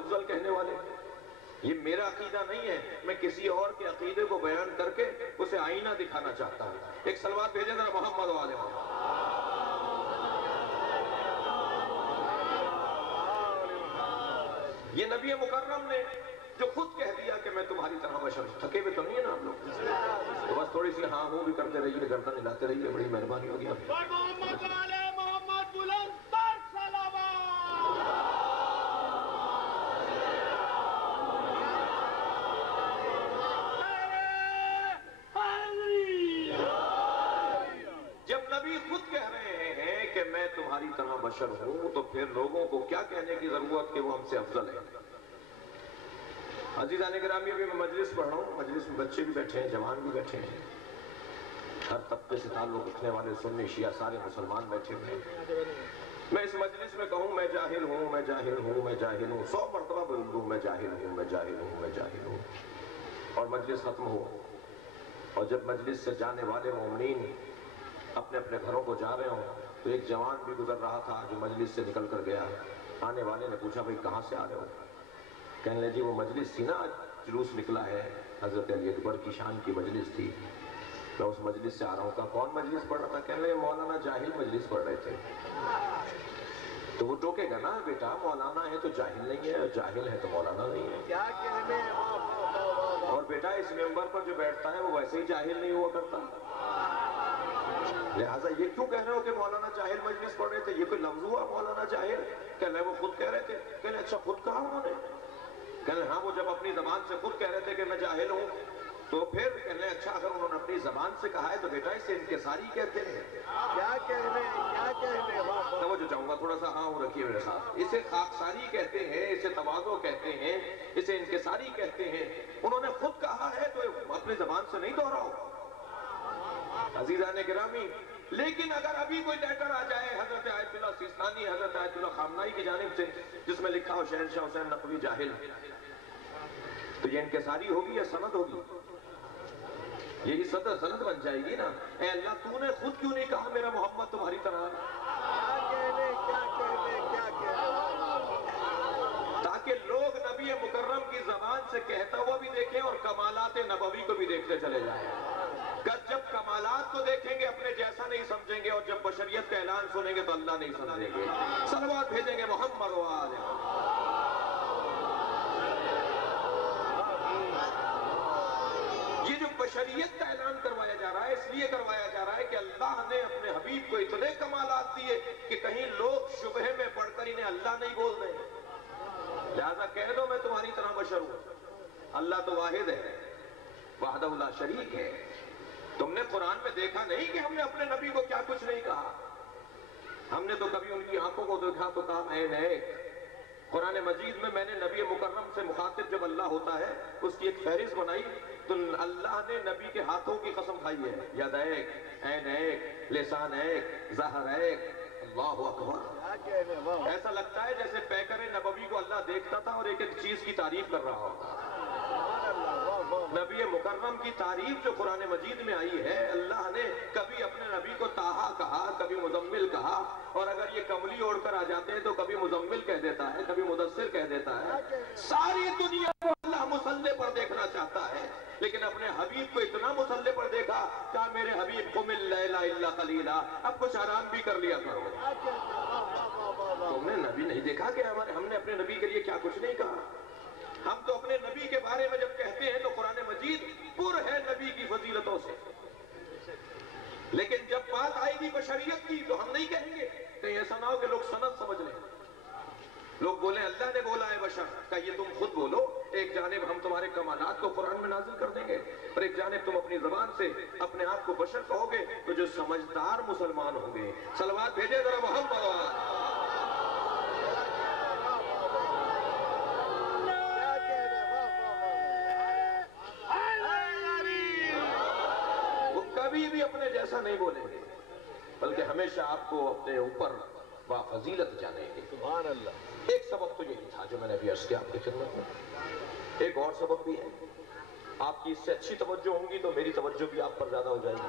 अफजल कहने वाले। ये मेरा अकीदा नहीं है, मैं किसी और के अकीदे को बयान करके उसे आईना दिखाना चाहता हूँ। एक सलवात भेजे जरा मोहम्मद वाले। ये नबी मुकर्रम ने जो खुद कह दिया कि मैं तुम्हारी तरह बशर। थके हुए तो नहीं है ना आप लोग? तो बस थोड़ी सी हाँ हूँ भी करते रहिए, गर्दन हिलाते रहिए, बड़ी मेहरबानी होगी आपकी। जब नबी खुद कह रहे हैं कि मैं तुम्हारी तरह बशर हूं, तो फिर लोगों को क्या कहने की जरूरत कि वो हमसे अफजल है। अजीज़ान गिरामी, भी मैं मजलिस पढ़ रहा हूँ, मजलिस में बच्चे भी बैठे हैं, जवान भी बैठे हैं, हर तबके से ताल्लुक रखने वाले सुन्नी शिया सारे मुसलमान बैठे हुए हैं। मैं इस मजलिस में कहूँ मैं जाहिल हूँ, मैं जाहिल हूँ, मैं जाहिल हूँ, 100 मरतबा बोल दूँ मैं जाहिल हूँ, मैं जाहिल हूँ, मैं जाहिल हूँ, और मजलिस खत्म हो। और जब मजलिस से जाने वाले मोमिनीन अपने अपने घरों को जा रहे हो, तो एक जवान भी गुजर रहा था जो मजलिस से निकल कर गया। आने वाले ने पूछा भाई कहाँ से आ रहे हो? कहने लगे जी वो मजलिस थी ना, जुलूस निकला है, हजरत अली अकबर की शान की मजलिस थी, मैं उस मजलिस से आ रहा हूँ। कहा कौन मजलिस पढ़ रहा था? कहने लगे मौलाना जाहिल मजलिस पढ़ रहे थे। तो वो टोकेगा ना, बेटा मौलाना है तो जाहिल नहीं है, और जाहिल है तो मौलाना नहीं है। क्या कहने? और बेटा इस मेंबर पर जो बैठता है वो वैसे ही जाहिल नहीं हुआ करता, लिहाजा ये क्यों कह रहे हो कि मौलाना जाहिल मजलिस पढ़ रहे थे? ये कोई लफ्ज हुआ मौलाना जाहिल? कहने वो खुद कह रहे थे। कहने अच्छा खुद कहा उन्होंने? कहने हाँ, वो जब अपनी जबान से खुद कह रहे थे कि मैं जाहिल हूँ, तो फिर कहने अच्छा अगर उन्होंने अपनी जबान से कहा है तो बेटा इसे इनकिसारी कहते हैं। क्या कहने? क्या कहने? मैं जो चाहूंगा थोड़ा सा हाँ वो रखिए मेरे साथ। इसे खाकसारी कहते हैं, इसे तवाज़ो कहते हैं, इसे इनकिसारी कहते हैं। उन्होंने खुद कहा है तो अपनी जबान से नहीं दोहराओ। अजीज़ान गिरामी, लेकिन अगर अभी कोई लेटर आ जाए हजरत आयतुल्लाह सिस्तानी, हजरत आयतुल्लाह खामनाई की जानिब से, जिसमें लिखा हो शहनशाह हुसैन नकवी जाहिल, तो ये इनकिसारी होगी या सनद होगी? यही सनद बन जाएगी ना। ए अल्लाह तूने खुद क्यों नहीं कहा मेरा मोहम्मद तुम्हारी तरह? क्या कहने? ताकि लोग नबी मुकर्रम की जबान से कहता हुआ भी देखें और कमालात नबवी को भी देखते चले जाएं। जब कमालात को देखेंगे अपने जैसा नहीं समझेंगे, और जब बशरियत का ऐलान सुनेंगे तो अल्लाह नहीं समझेंगे। सलवात भेजेंगे मोहम्मद वाले। ये जो बशरियत का ऐलान करवाया जा रहा है, इसलिए करवाया जा रहा है कि अल्लाह ने अपने हबीब को इतने कमालात दिए कि कहीं लोग शुबह में पढ़कर इन्हें अल्लाह नहीं बोल रहे। लिहाजा कह दो मैं तुम्हारी तरह बशर हूं। अल्लाह तो वाहिद है, वहदहु ला शरीक है। तुमने कुरान में देखा नहीं कि हमने अपने नबी को क्या कुछ नहीं कहा? हमने तो कभी उनकी आंखों को देखा तो कहा ऐन है। कुरान मजीद में मैंने नबी मुकर्रम से मुखातिब जब अल्लाह होता है उसकी एक फहरिस्त बनाई, तो अल्लाह ने नबी के हाथों की कसम खाई है, यद एक, ऐन एक, लिसान एक, ज़हर एक, अल्लाहु अकबर। ऐसा लगता है जैसे पैकर नबवी को अल्लाह देखता था और एक एक चीज की तारीफ कर रहा होता। नबी मुकर्रम की तारीफ जो कुरान मजीद में आई है, अल्लाह ने कभी अपने नबी को ताहा कहा, कभी मुजम्मिल कहा, और अगर ये कमली ओढ़कर आ जाते हैं तो कभी मुजम्मिल कह देता है, कभी मुदस्सिर कह देता है। सारी दुनिया को अल्लाह मुसल्ले पर देखना चाहता है, लेकिन अपने हबीब को इतना मुसल्ले पर देखा, क्या मेरे हबीब को मिल लैला इल्ला कलीला, अब कुछ आराम भी कर लिया करो। तुमने नबी नहीं देखा कि हमने अपने नबी के लिए क्या कुछ नहीं कहा? हम तो अपने नबी के बारे में जब कहते हैं तो कुरान मजीद पुर है नबी की फजीलतों से, लेकिन जब बात आएगी बशरियत की तो हम नहीं कहेंगे। कहीं ऐसा ना हो कि लोग सनद समझ लें, लोग बोले अल्लाह ने बोला है बशर का, ये तुम खुद बोलो। एक जानिब हम तुम्हारे कमालात को कुरान में नाजिल कर देंगे, और एक जानिब तुम अपनी जबान से अपने आप को बशर कहोगे, तो जो समझदार मुसलमान होंगे, सलवात भेजे जरा मोहम्मद। कभी भी अपने जैसा नहीं बोलेंगे, बल्कि हमेशा आपको अपने ऊपर बाफजीलत जानेंगे। सुभान अल्लाह। एक सबब तो यही था जो मैंने अभी अर्ज किया आपकी खिदमत में। एक और सबब भी है, आपकी इससे अच्छी तवज्जो होंगी तो मेरी तवज्जो भी आप पर ज्यादा हो जाएगी।